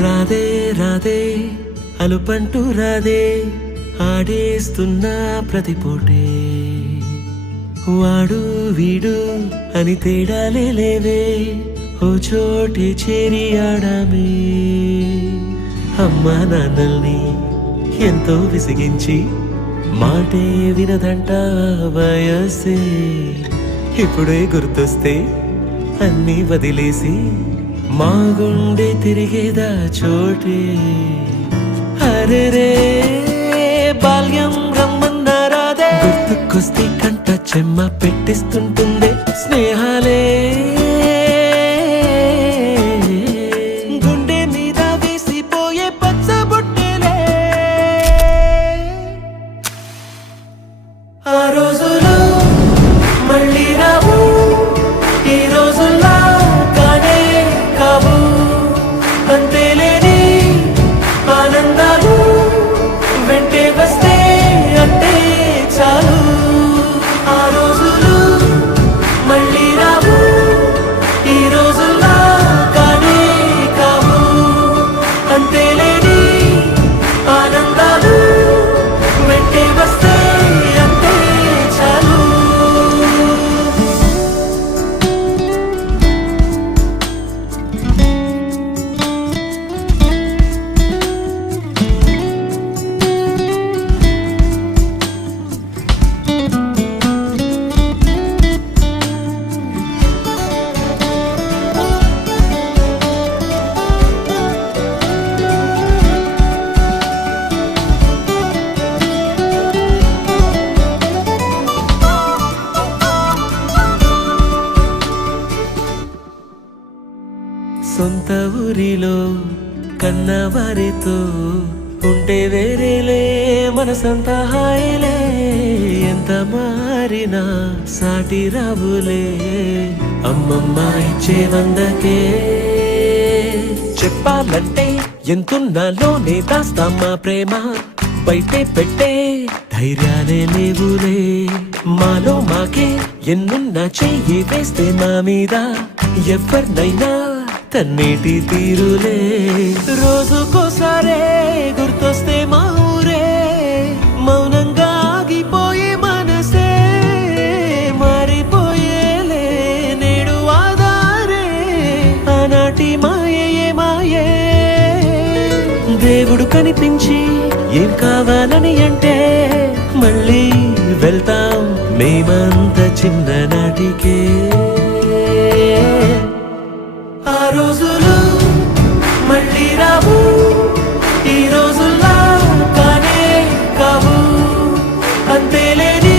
రాధే రాధే అలుపంటూ రాధే ఆడేస్తున్నా ప్రతిపోటే వాడు వీడు అని తేడాలే లేవే ఓ చోటే చేరి ఆడామే అమ్మా నాన్నల్ని ఎంతో విసిగించి మాటే వినదంట వయసే ఇప్పుడే గుర్తొస్తే అన్నీ వదిలేసి మా గుండె తిరిగేదా చోటే అరే రే బాల్యం రమ్మన్నారాదే గుర్తుకొస్తే కంట చెమ్మ పెట్టిస్తుంటుందే స్నేహాలే గుండె మీద వేసిపోయే పచ్చబొట్టెలే ఆ రోజులు మళ్ళీ రావు ఈ రోజుల్లా కానే కావు అంతేలేని ఆనందాలు వెంటే వస్తే అంటే చాలు ఆ రోజులు మళ్ళీ రావు ఈ రోజుల్లా కానే కావు అంతేలేని ఆనందాలు వెంటే వస్తే అంటే చాలు సొంత ఊరిలో కన్నవారితో ఉంటే వేరేలే మనసంతా హాయిలే ఎంత మారినా సాటి రావులే అమ్మమ్మ ఇచ్చే వందకే చెప్పాలంటే ఎంతున్నాలోనే దాస్తామా ప్రేమ బయటే పెట్టే ధైర్యాలే లేవులే మాలో మాకే ఎన్నున్నా చెయ్యి వేస్తే మా మీద ఎవరినైనా తన్నేటి తీరులే రోజుకోసారే గుర్తొస్తే మా ఊరే మౌనంగా ఆగిపోయే మనసే మారిపోయేలే నేడు ఆధారే ఆనాటి మాయే మాయే దేవుడు కనిపించి ఏం కావాలని అంటే మళ్ళీ వెళ్తాం మేమంత చిన్ననాటికే ఆ రోజులు మళ్ళీ రావు ఈ రోజుల్లా కానే కావు అంతేలేని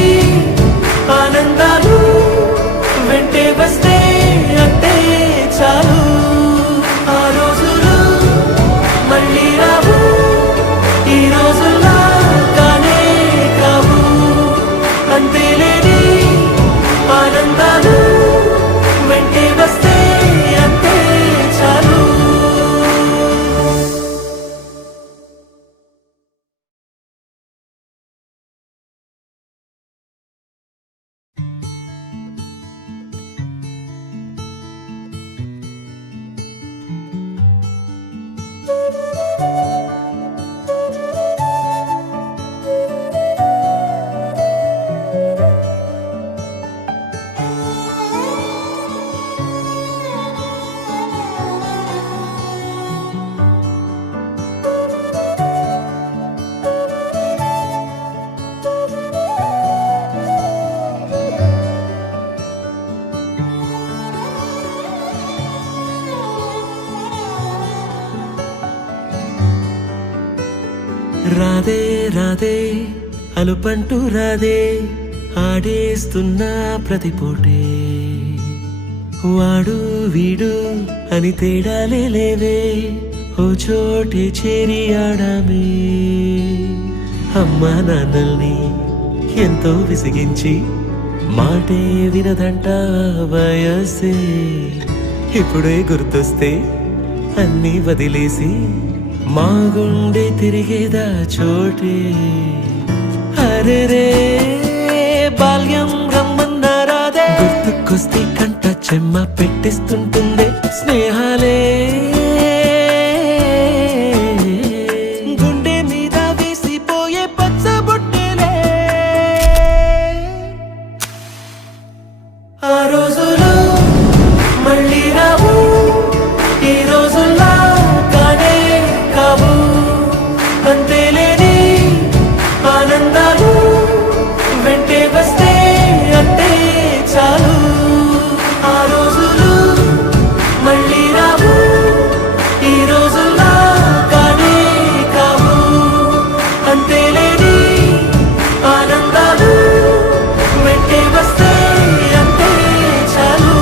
ఆనందాలు వెంటే వస్తే అంటే చాలు ఆ రోజులు మళ్ళీ రావు ఈ రోజుల్లా కానే కావు అంతేలేని ఆనందాలు వెంటే వస్తే అంటే చాలు రాధే రాధే అలుపంటూ రాధే ఆడేస్తున్నా ప్రతిపోటే వాడు వీడు అని తేడాలే లేవే, ఓ చోటే చేరి ఆడామే. అమ్మా నాన్నల్ని ఎంతో విసిగించి మాటే వినదంట వయసే. ఇప్పుడే గుర్తొస్తే అన్నీ వదిలేసి మా గుండె తిరిగేదా చోటే. అరెరే బాల్యం రమ్మన్నారాదే, గుర్తుకొస్తే కంట చెమ్మ పెట్టిస్తుంటుందే స్నేహాలే. గుండె మీద వేసిపోయే పచ్చబొట్టెలే. ఆ రోజులు మళ్ళీ రావు, ఈ రోజుల్లా కానే కావు. అంతేలేని ఆనందాలు వెంటే వస్తే అంతే చాలు. ఆ రోజులు మళ్ళీ రావు, ఈ రోజుల్లా కానే కావు. అంతేలేని ఆనందాలు వెంటే వస్తే అంతే చాలు.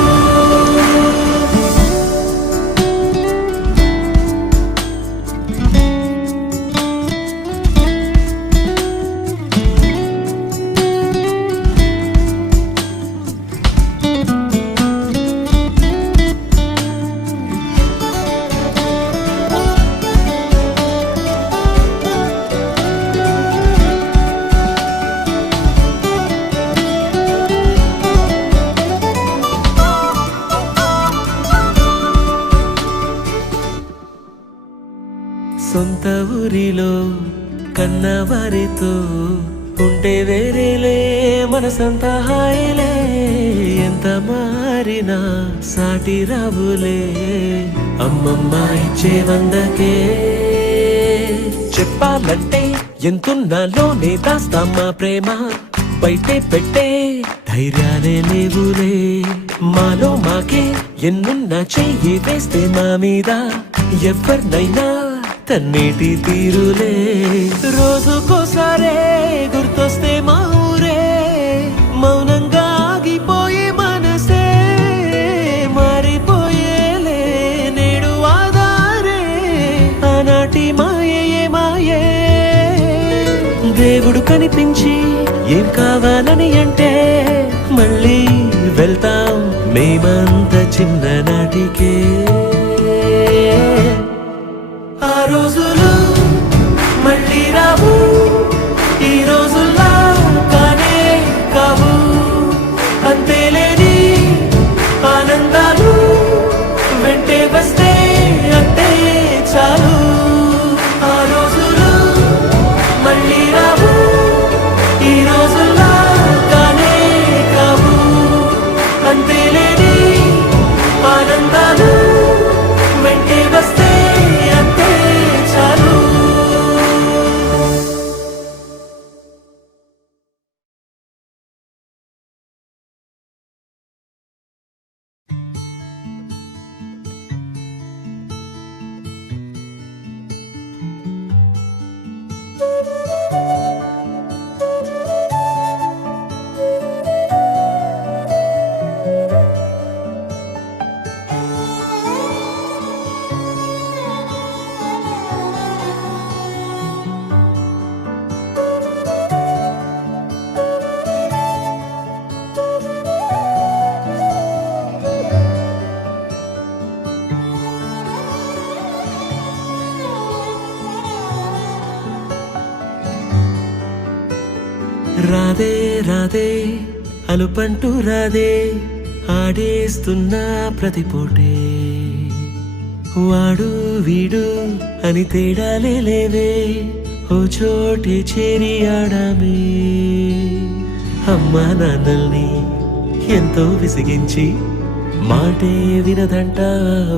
సొంత ఊరిలో కన్నవారితో ఉంటే వేరేలే మనసంత హాయిలే. ఎంత మారినా సాటి రావులే అమ్మమ్మ ఇచ్చే వందకే. చెప్పాలంటే ఎంతున్నాలోనే దాస్తామా ప్రేమ, బయటే పెట్టే ధైర్యాలే లేవులే. మాలో మాకే ఎన్నున్నా చెయ్యి వేస్తే మా మీద ఎవరినైనా తన్నేటి తీరులే. రోజుకోసారే గుర్తొస్తే మా ఊరే, మౌనంగా ఆగిపోయే మనసే మారిపోయేలే నేడు ఆధారే. ఆనాటి మాయే మాయే, దేవుడు కనిపించి ఏం కావాలని అంటే మళ్ళీ వెళ్తాం మేమంత చిన్ననాటికే. ఆ రోజులు మళ్ళీ రావు, ఈ రోజుల్లా కానే కావు. అంతేలేని ఆనందాలు వెంటే వస్తే అంతే చాలు. ఆ రోజులు మళ్ళీ రావు, ఈ రోజుల్లా కానే కావు. అంతేలేని ఆనందాలు వెంటే వస్తే అంతే చాలు. రాధే రాధే అలుపంటూ రాధే, ఆడేస్తున్నా ప్రతి పూటే. వాడు వీడు అని తేడాలే లేవే, ఓ చోటే చేరి ఆడామే. అమ్మా నాన్నల్ని ఎంతో విసిగించి మాటే వినదంట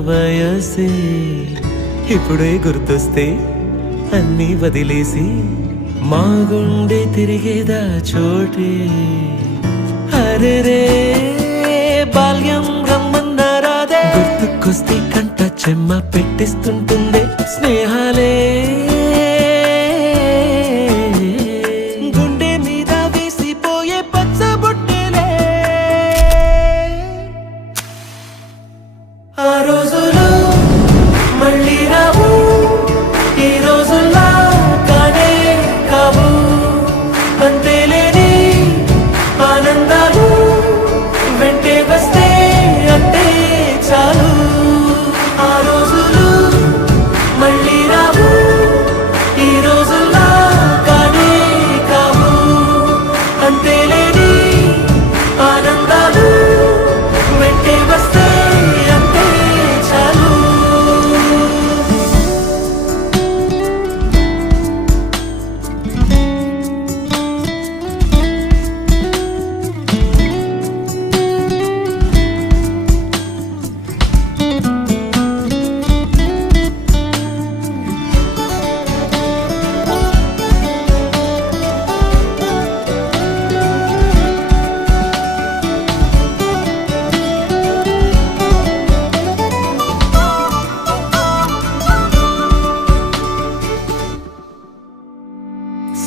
వయసే. ఇప్పుడే గుర్తొస్తే అన్నీ వదిలేసి మా గుండె తిరిగేదా చోటే. అరెరే బాల్యం రమ్మన్నారాదే, గుర్తుకొస్తే కంట చెమ్మ పెట్టిస్తుంటుందే స్నేహాలే. గుండె మీద వేసిపోయే పచ్చబొట్టెలే.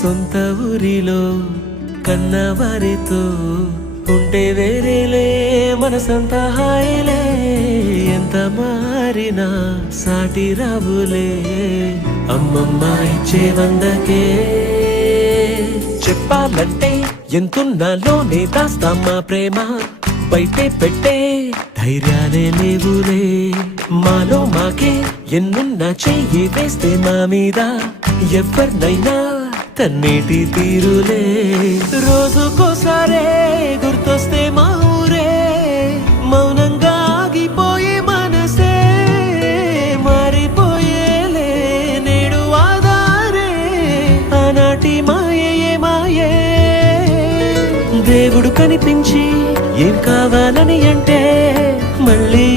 సొంత ఊరిలో కన్నవారితో ఉంటే వేరేలే మనసంతా హాయిలే. ఎంత మారినా సాటి రావులే అమ్మమ్మ ఇచ్చే వందకే. చెప్పాలంటే ఎంతున్నాలోనే దాస్తామా ప్రేమ, బయటే పెట్టే ధైర్యాలే లేవులే. మాలో మాకే ఎన్నున్నా చెయ్యి వేస్తే మా మీద ఎవరినైనా తన్నేటి తీరులే. రోజుకోసారే గుర్తొస్తే మా ఊరే, మౌనంగా ఆగిపోయే మనసే మారిపోయేలే నేడు ఆధారే. ఆనాటి మాయే మాయే దేవుడు కనిపించి ఏం కావాలని అంటే మళ్ళీ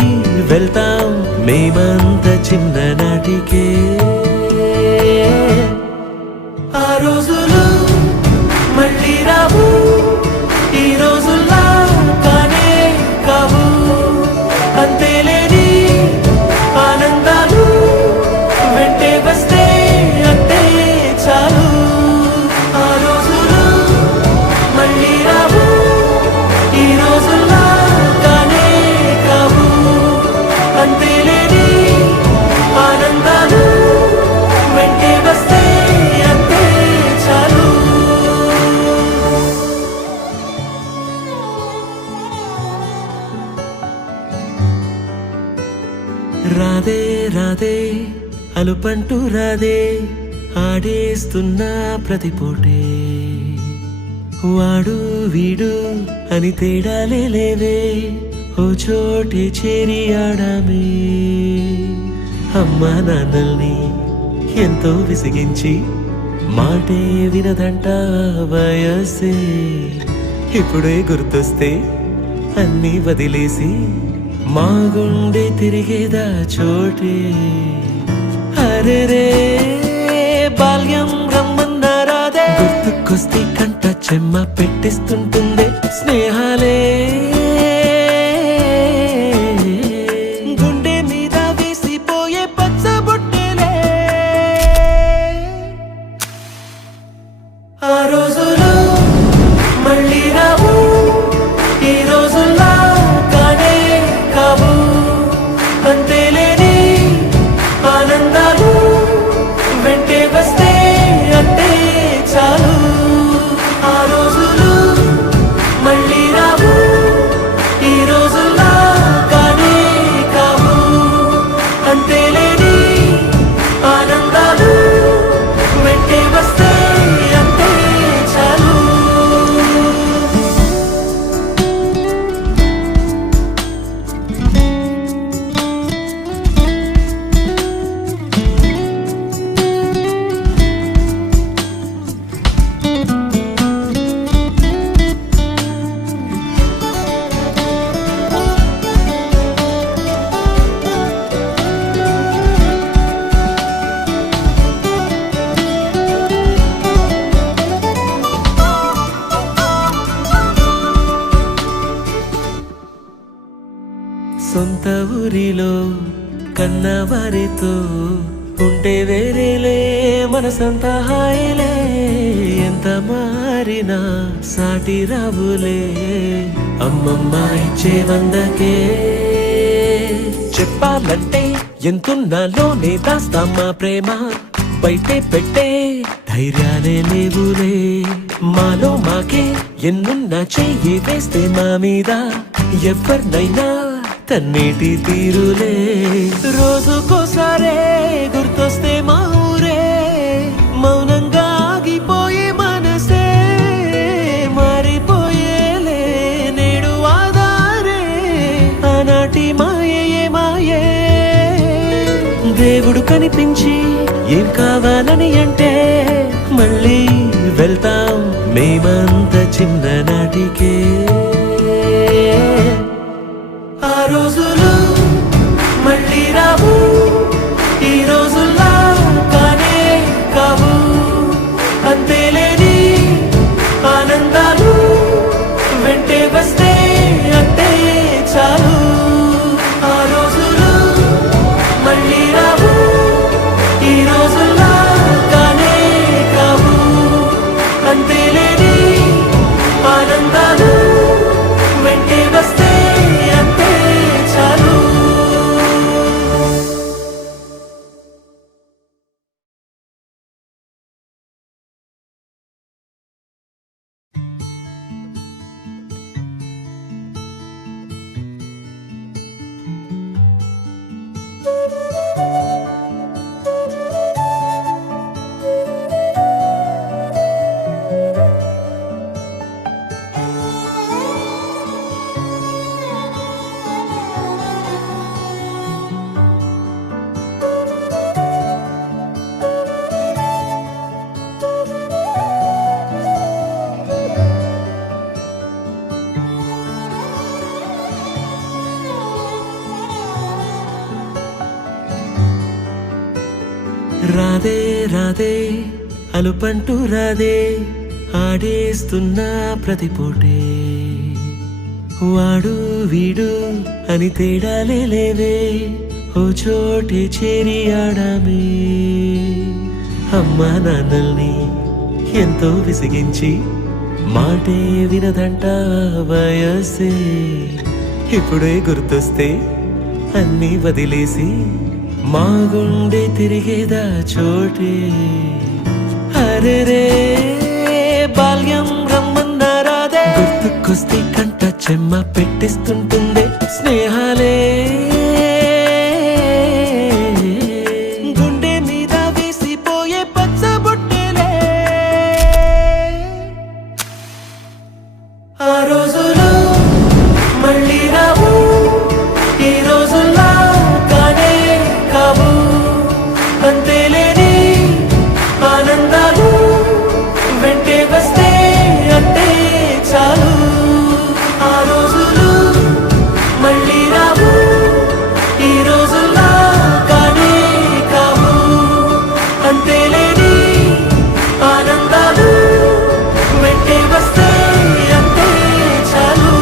వెళ్తాం మేమంత చిన్ననాటికే. ఆ రోజులు మళ్ళీ రావు, ఈ రోజుల్లా కానే కావు. అంతేలేని ఆనందాలు వెంటే వస్తే అంతే చాలు. ఆ రోజులు మళ్ళీ రావు, ఈ రోజుల్లా కానే కావు. అంతేలేని ఆనందాలు వెంటే వస్తే అంతే చాలు. రాదే రాదే అలుపంటూ రాదే ఆడేస్తున్నా ప్రతి పూటే. వాడు వీడు అని తేడాలే లేవే, ఓ చోటే చేరి ఆడామే. అమ్మా నాన్నల్ని ఎంతో విసిగించి మాటే వినదంట వయసే. ఇప్పుడే గుర్తొస్తే అన్నీ వదిలేసి మా గుండె తిరిగేదా చోటే. అరెరే బాల్యం రమ్మన్నారాదే, గుర్తుకొస్తే కంట చెమ్మ పెట్టిస్తుంటుందే స్నేహాలే. గుండె మీద వేసిపోయే పచ్చబొట్టెలే. ఆ రోజులు మళ్ళీ రావు, ఈ రోజుల్లా కానే కావు. అంతేలేని ఆనందాలు వెంటే వస్తే అంతే చాలు. ఆ రోజులు మళ్ళీ రావు, ఈ రోజుల్లా కానే కావు. అంతేలేని ఆనందాలు వెంటే వస్తే అంతే చాలు. సొంత ఊరిలో కన్నవారితో ఉంటే వేరేలే మనసంతా హాయిలే. ఎంత మారినా సాటి రావులే అమ్మమ్మ ఇచ్చే వందకే. చెప్పాలంటే ఎంతున్నాలోనే దాస్తామా ప్రేమ, బయటే పెట్టే ధైర్యాలే లేవులే. మాలో మాకే ఎన్నున్నా చెయ్యి వేస్తే మా మీద ఎవరినైనా తన్నేటి తీరులే. రోజుకోసారే గుర్తొస్తే మా ఊరే, మౌనంగా ఆగిపోయే మనసే మారిపోయేలే నేడు ఆధారే. ఆనాటి మాయే మాయే దేవుడు కనిపించి ఏం కావాలని అంటే మళ్ళీ వెళ్తాం మేమంత చిన్ననాటికే. ఆ రోజులు మళ్ళీ రావు, ఈ రోజుల్లా కానే కావు. అంతేలేని ఆనందాలు వెంటే వస్తే అంతే చాలు. ఆ రోజులు మళ్ళీ రావు, ఈ రోజుల్లా కానే కావు. రాదే రాదే అలుపంటూ రాదే ఆడేస్తున్నా ప్రతి పూటే వాడు వీడు అని తేడాలే లేవే ఓ చోటే చేరి ఆడామే అమ్మా నాన్నల్ని ఎంతో విసిగించి మాటే వినదంట వయసే ఇప్పుడే గుర్తొస్తే అన్నీ వదిలేసి మా గుండె తిరిగేదా చోటే అరెరే బాల్యం రమ్మన్నారాదే గుర్తుకొస్తే కంట చెమ్మ పెట్టిస్తుంటుందే స్నేహాలే గుండె మీద వేసిపోయే పచ్చబొట్టెలే ఆ రోజులు మళ్ళీ రావు ఈ రోజుల్లా కానే కావు అంతేలేని ఆనందాలు వెంటే వస్తే అంటే చాలు ఆ రోజులు మళ్ళీ రావు ఈ రోజుల్లా కానే కావు అంతేలేని ఆనందాలు వెంటే వస్తే అంటే చాలు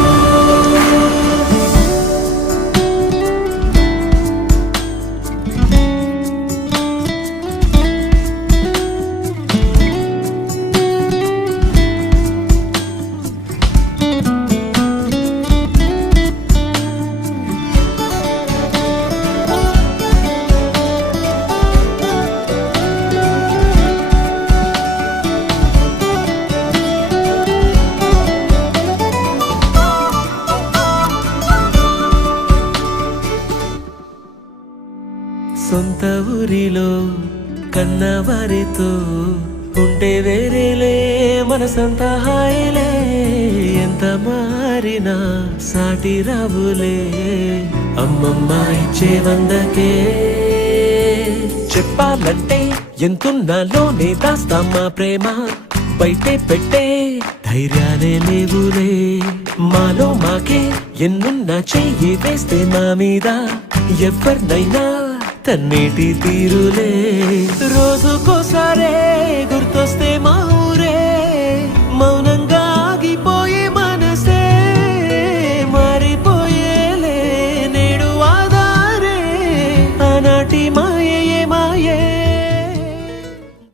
సొంత ఊరిలో కన్నవారితో ఉంటే వేరేలే మనసంత హాయిలే ఎంత మారినా సాటి రావులే అమ్మమ్మ ఇచ్చే వందకే చెప్పాలంటే ఎంతున్నాలోనే దాస్తామా ప్రేమ బయటే పెట్టే ధైర్యాలే లేవులే మాలో మాకే ఎన్నున్నా చెయ్యి వేస్తే మా మీద ఎవరినైనా తన్నేటి తీరులే రోజుకోసారే